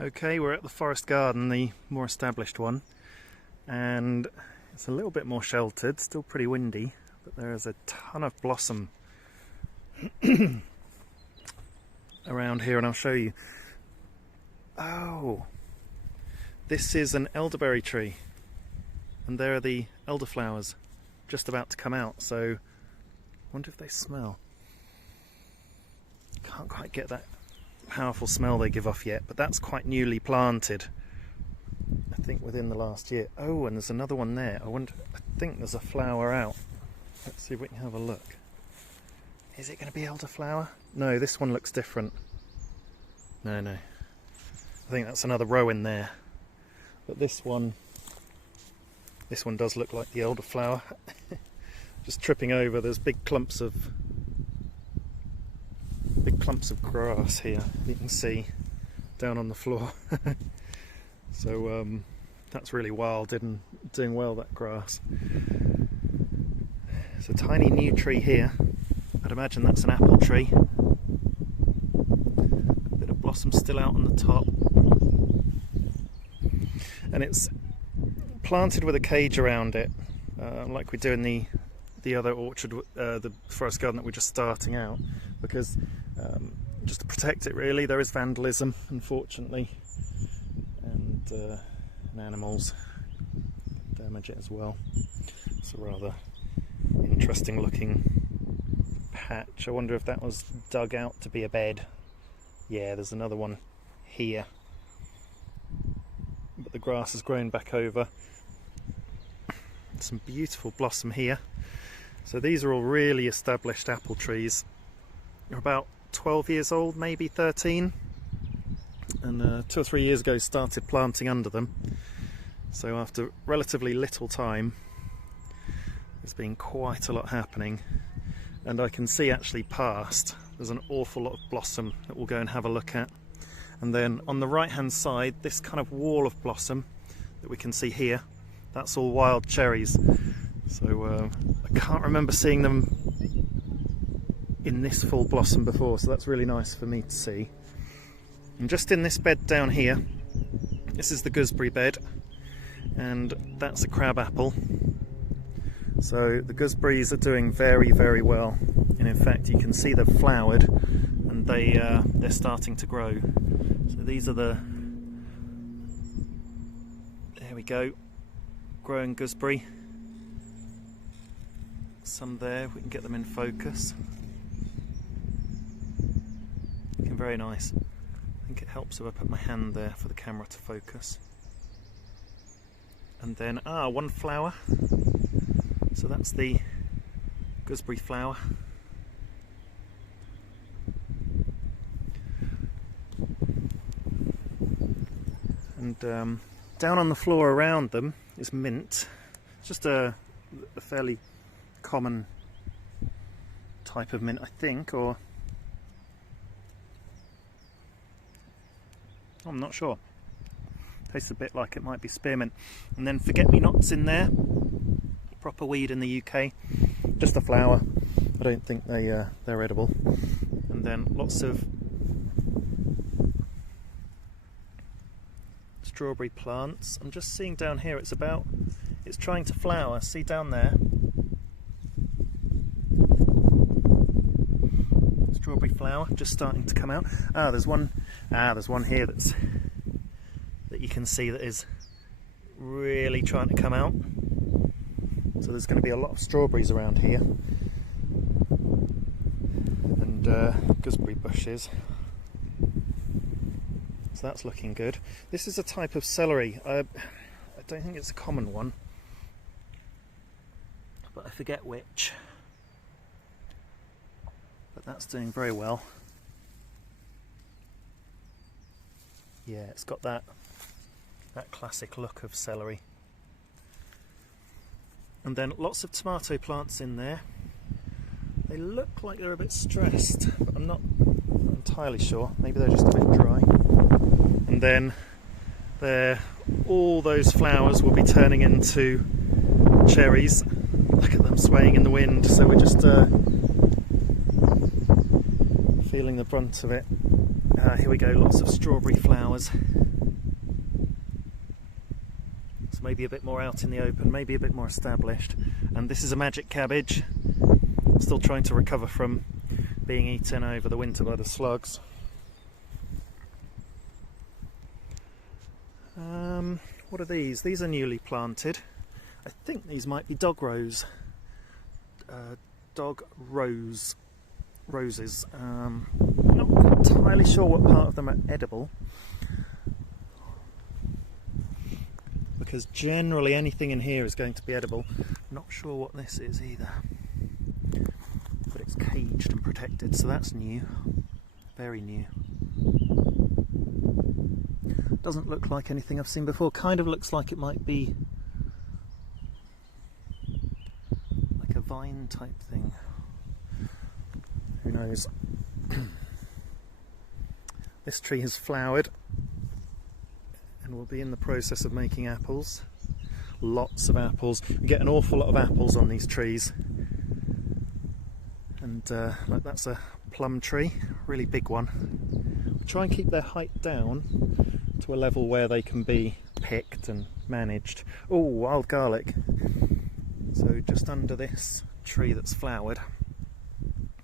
Okay, we're at the forest garden, the more established one, and it's a little bit more sheltered, still pretty windy, but there is a ton of blossom around here, and I'll show you. Oh, this is an elderberry tree, and there are the elderflowers just about to come out, so I wonder if they smell. Can't quite get that powerful smell they give off yet, but that's quite newly planted, I think within the last year. Oh, and there's another one there. I think there's a flower out. Let's see if we can have a look. Is it going to be elderflower? No, this one looks different. No. I think that's another Rowan there. But this one does look like the elderflower. Just tripping over, there's big clumps of grass here, you can see down on the floor. So that's really wild and doing well, that grass. There's a tiny new tree here. I'd imagine that's an apple tree. A bit of blossom still out on the top, and it's planted with a cage around it, like we do in the other orchard, the forest garden that we're just starting out, because just to protect it really. There is vandalism, unfortunately, and animals damage it as well. It's a rather interesting looking patch. I wonder if that was dug out to be a bed. Yeah, there's another one here, but the grass has grown back over. Some beautiful blossom here. So these are all really established apple trees. They're about 12 years old, maybe 13, and 2 or 3 years ago started planting under them. So after relatively little time, there's been quite a lot happening, and I can see actually past there's an awful lot of blossom that we'll go and have a look at. And then on the right hand side, this kind of wall of blossom that we can see here, that's all wild cherries. So I can't remember seeing them in this full blossom before, so that's really nice for me to see. And just in this bed down here, this is the gooseberry bed, and that's a crab apple. So the gooseberries are doing very, very well, and in fact you can see they've flowered, and they're starting to grow. So these are there we go, growing gooseberry. Some there, we can get them in focus. Looking very nice. I think it helps if I put my hand there for the camera to focus. And then, one flower. So that's the gooseberry flower. And down on the floor around them is mint. It's just a fairly common type of mint, I think, or I'm not sure. Tastes a bit like it might be spearmint. And then forget-me-nots in there, proper weed in the UK, just a flower. I don't think they're edible. And then lots of strawberry plants. I'm just seeing down here, it's trying to flower. See down there, strawberry flower just starting to come out. There's one here that you can see that is really trying to come out. So there's going to be a lot of strawberries around here, and gooseberry bushes. So that's looking good. This is a type of celery. I don't think it's a common one, but I forget which. But that's doing very well. Yeah, it's got that classic look of celery. And then lots of tomato plants in there. They look like they're a bit stressed, but I'm not entirely sure. Maybe they're just a bit dry. And then all those flowers will be turning into cherries. Look at them swaying in the wind. So we're just feeling the brunt of it. Here we go, lots of strawberry flowers. So maybe a bit more out in the open, maybe a bit more established. And this is a magic cabbage, still trying to recover from being eaten over the winter by the slugs. What are these? These are newly planted. I think these might be dog roses. I'm not entirely sure what part of them are edible, because generally anything in here is going to be edible. Not sure what this is either, but it's caged and protected, so that's new, very new. Doesn't look like anything I've seen before. Kind of looks like it might be like a vine type thing. Who knows? This tree has flowered and will be in the process of making apples. Lots of apples. We get an awful lot of apples on these trees. And like that's a plum tree, really big one. We try and keep their height down to a level where they can be picked and managed. Oh, wild garlic. So just under this tree that's flowered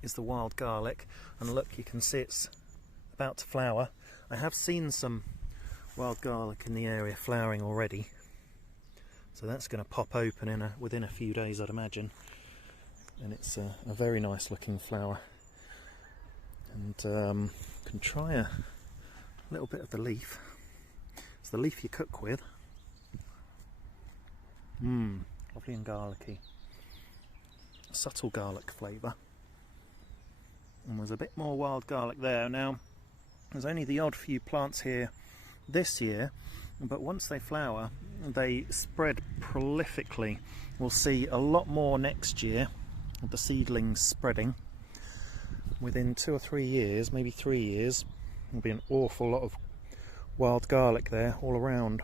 is the wild garlic, and look, you can see it's about to flower. I have seen some wild garlic in the area flowering already, so that's going to pop open within a few days, I'd imagine. And it's a very nice looking flower. And can try a little bit of the leaf. It's the leaf you cook with. Lovely and garlicky. Subtle garlic flavour. And there's a bit more wild garlic there. Now, there's only the odd few plants here this year, but once they flower, they spread prolifically. We'll see a lot more next year of the seedlings spreading. Within 2 or 3 years, maybe 3 years, there'll be an awful lot of wild garlic there all around.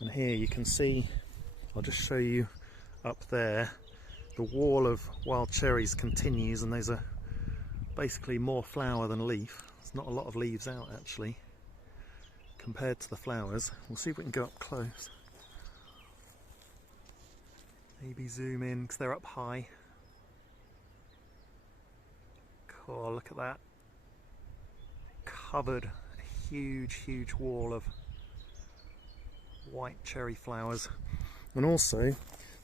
And here you can see, I'll just show you up there, the wall of wild cherries continues, and there's basically more flower than leaf. There's not a lot of leaves out actually compared to the flowers. We'll see if we can go up close. Maybe zoom in because they're up high. Oh, look at that. Covered a huge wall of white cherry flowers. And also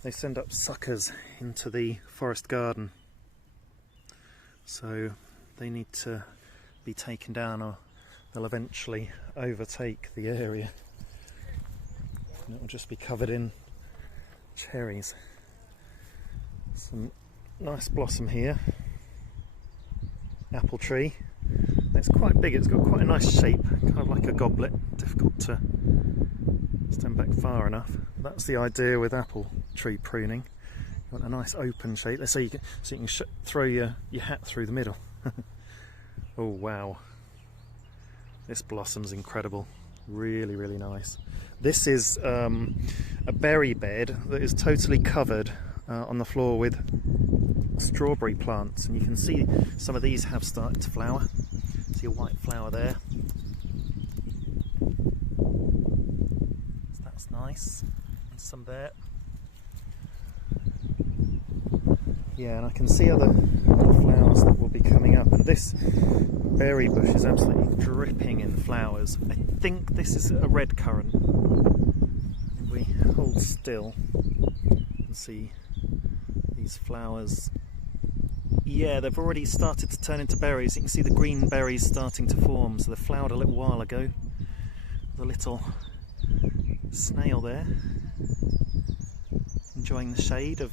they send up suckers into the forest garden, so they need to be taken down or they'll eventually overtake the area and it will just be covered in cherries. Some nice blossom here. Apple tree. It's quite big, it's got quite a nice shape, kind of like a goblet, difficult to stand back far enough. That's the idea with apple tree pruning. You want a nice open shape, so you can throw your hat through the middle. Oh wow, this blossom's incredible, really nice. This is a berry bed that is totally covered on the floor with strawberry plants, and you can see some of these have started to flower. See a white flower there. So that's nice. And some there. Yeah, and I can see other flowers that will be coming up, and this berry bush is absolutely dripping in flowers. I think this is a red currant. If we hold still and see these flowers. Yeah, they've already started to turn into berries. You can see the green berries starting to form, so they flowered a little while ago. The little snail there, enjoying the shade of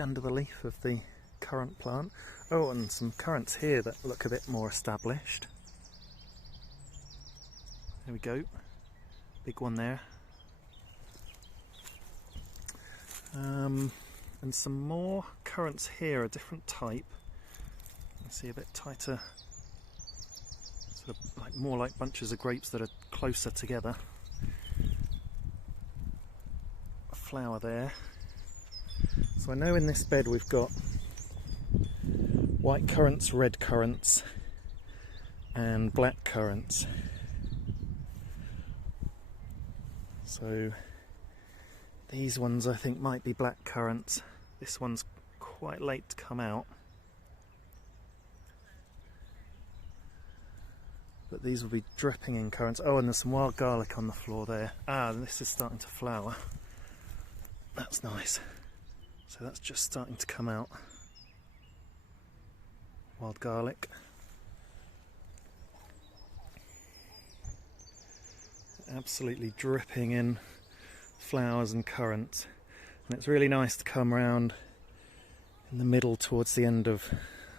under the leaf of the currant plant. Oh, and some currants here that look a bit more established. There we go, big one there. And some more currants here, a different type. You see a bit tighter, sort of like more like bunches of grapes that are closer together. A flower there. So I know in this bed we've got white currants, red currants and black currants. So these ones I think might be black currants. This one's quite late to come out, but these will be dripping in currants. Oh, and there's some wild garlic on the floor there. Ah, and this is starting to flower. That's nice. So that's just starting to come out. Wild garlic. Absolutely dripping in flowers and currants. And it's really nice to come around in the middle towards the end of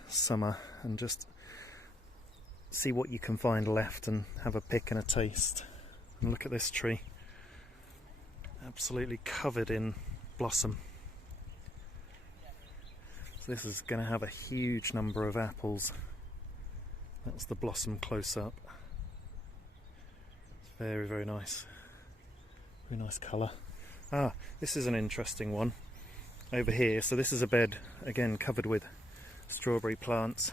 summer and just see what you can find left and have a pick and a taste. And look at this tree. Absolutely covered in blossom. So this is going to have a huge number of apples. That's the blossom close up. It's very, very nice. Very nice colour. Ah, this is an interesting one over here. So this is a bed again covered with strawberry plants,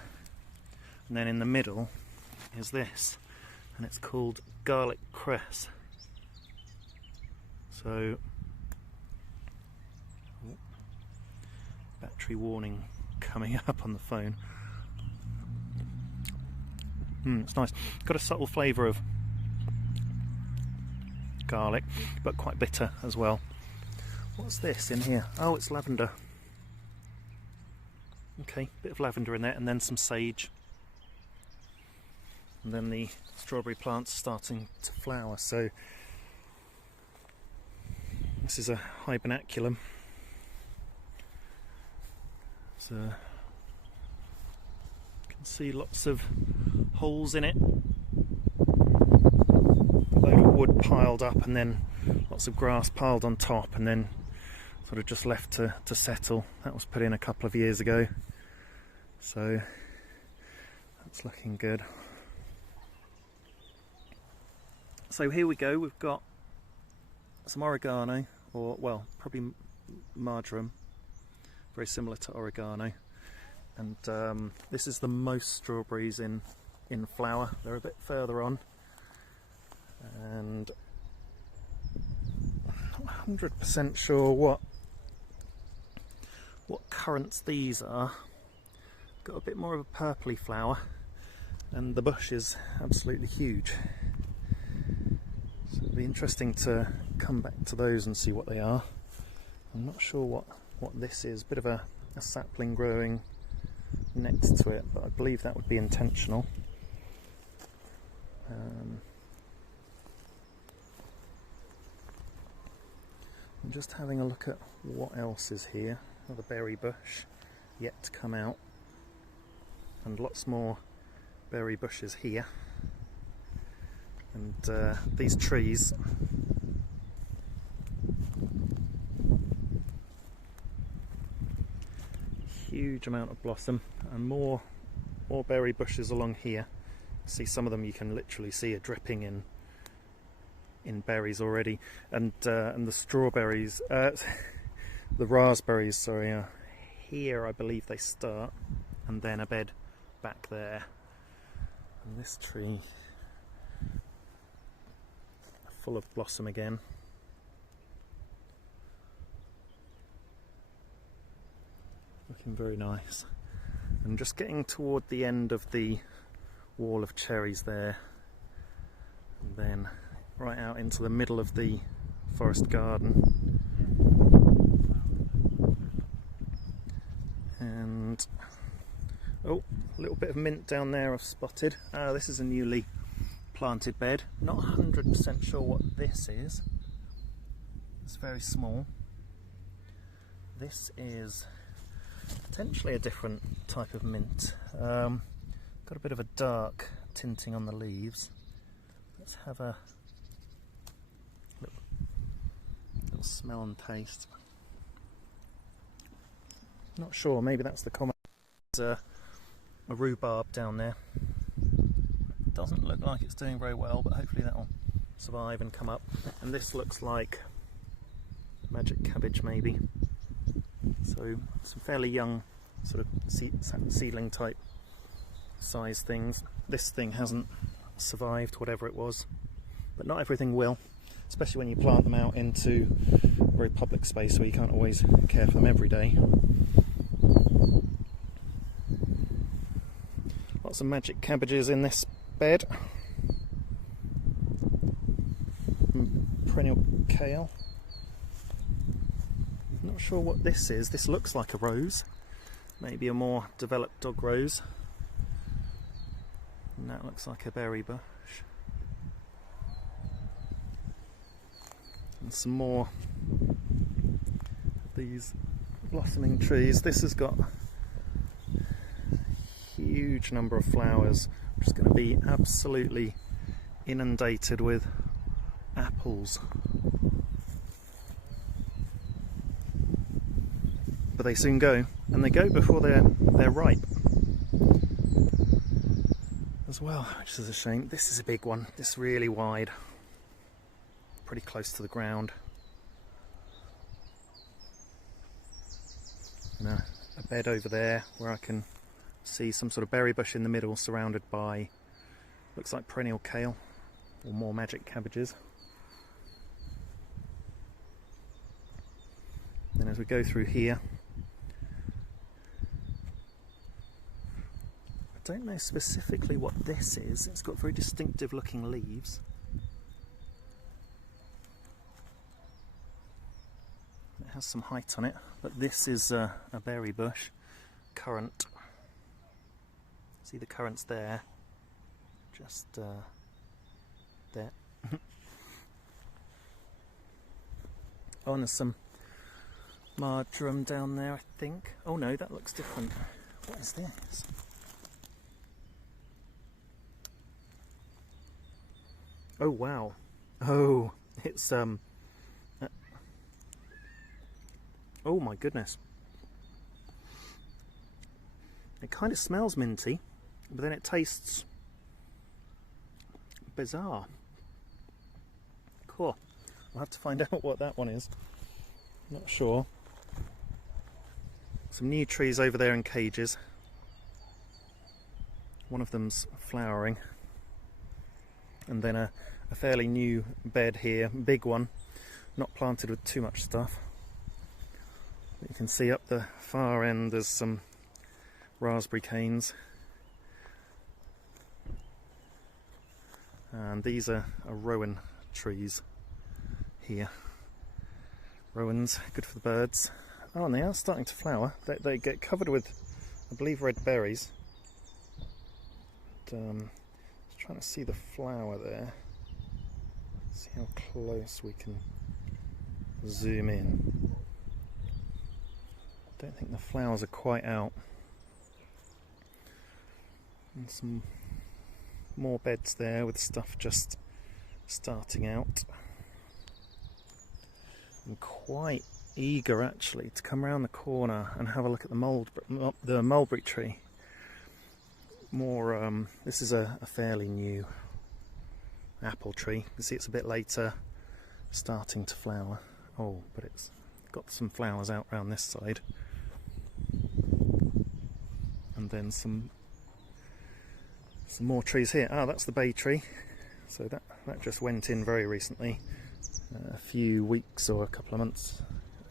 and then in the middle is this, and it's called garlic cress. So battery warning coming up on the phone. It's nice. Got a subtle flavour of garlic, but quite bitter as well. What's this in here? Oh, it's lavender. Okay, bit of lavender in there, and then some sage. And then the strawberry plants starting to flower. So this is a hybernaculum. So you can see lots of holes in it. A load of wood piled up, and then lots of grass piled on top, and then sort of just left to settle. That was put in a couple of years ago. So that's looking good. So here we go, we've got some oregano, or well, probably marjoram, very similar to oregano. And this is the most strawberries in flower. They're a bit further on. And I'm not 100% sure what currants these are. Got a bit more of a purpley flower, and the bush is absolutely huge. So it'll be interesting to come back to those and see what they are. I'm not sure what this is. Bit of a sapling growing next to it, but I believe that would be intentional. I'm just having a look at what else is here. Another berry bush yet to come out, and lots more berry bushes here. And these trees, huge amount of blossom, and more berry bushes along here. See, some of them you can literally see are dripping in berries already, and the strawberries, the raspberries, sorry, here I believe they start, and then a bed back there. And this tree full of blossom again. Looking very nice. And just getting toward the end of the wall of cherries there, and then right out into the middle of the forest garden. And oh, a little bit of mint down there I've spotted. This is a newly planted bed. Not 100% sure what this is. It's very small. This is potentially a different type of mint. Got a bit of a dark tinting on the leaves. Let's have a little smell and taste. Not sure, maybe that's the common. There's a rhubarb down there. Doesn't look like it's doing very well, but hopefully that'll survive and come up. And this looks like magic cabbage maybe. So some fairly young sort of seedling type size things. This thing hasn't survived whatever it was, but not everything will, especially when you plant them out into a very public space where you can't always care for them every day. Lots of magic cabbages in this bed. Perennial kale. Not sure what this is. This looks like a rose, maybe a more developed dog rose. And that looks like a berry bush. And some more of these blossoming trees. This has got a huge number of flowers, which is going to be absolutely inundated with apples. But they soon go, and they go before they're ripe as well, which is a shame. This is a big one. This is really wide, pretty close to the ground. And a bed over there where I can see some sort of berry bush in the middle, surrounded by, looks like perennial kale or more magic cabbages. Then as we go through here, I don't know specifically what this is. It's got very distinctive looking leaves. It has some height on it, but this is a berry bush, currant. See the currants there, just there. Oh, and there's some marjoram down there, I think. Oh no, that looks different. What is this? Oh wow. Oh, it's oh my goodness. It kind of smells minty, but then it tastes bizarre. Cool. I'll have to find out what that one is. Not sure. Some new trees over there in cages. One of them's flowering. And then a fairly new bed here, big one, not planted with too much stuff. But you can see up the far end there's some raspberry canes. And these are Rowan trees here. Rowans, good for the birds. Oh, and they are starting to flower. They get covered with, I believe, red berries. And, just trying to see the flower there. See how close we can zoom in. Don't think the flowers are quite out. And some more beds there with stuff just starting out. I'm quite eager actually to come around the corner and have a look at the mulberry tree. More, this is a fairly new apple tree. You can see it's a bit later starting to flower. Oh, but it's got some flowers out around this side. And then some more trees here. Ah, that's the bay tree. So that just went in very recently. A few weeks or a couple of months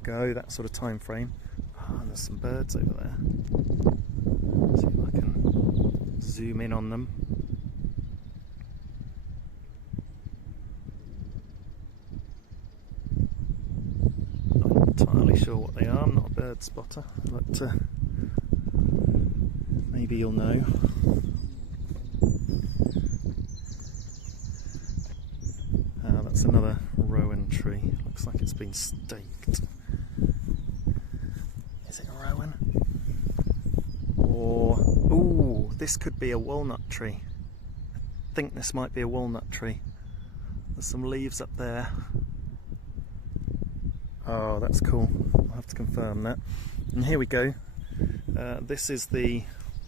ago, that sort of time frame. Oh, and there's some birds over there. See if I can zoom in on them. Not entirely sure what they are. I'm not a bird spotter, but maybe you'll know. That's another Rowan tree. Looks like it's been staked. Is it a Rowan? Or, ooh, this could be a walnut tree. I think this might be a walnut tree. There's some leaves up there. Oh, that's cool. I'll have to confirm that. And here we go. This is the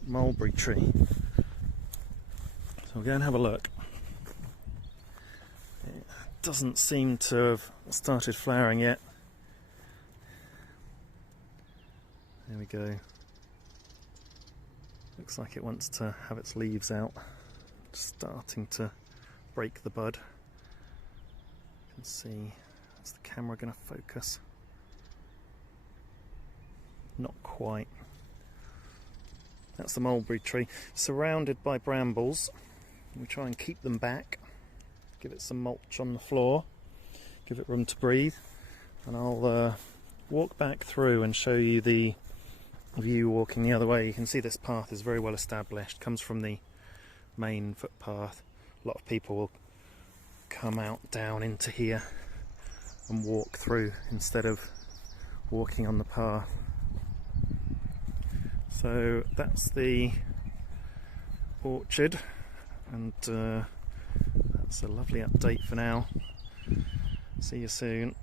mulberry tree. So we'll go and have a look. Doesn't seem to have started flowering yet. There we go. Looks like it wants to have its leaves out, starting to break the bud. You can see, is the camera going to focus? Not quite. That's the mulberry tree, surrounded by brambles. We try and keep them back, give it some mulch on the floor, give it room to breathe, and I'll walk back through and show you the view walking the other way. You can see this path is very well established, comes from the main footpath. A lot of people will come out down into here and walk through instead of walking on the path. So that's the orchard, and that's a lovely update for now. See you soon.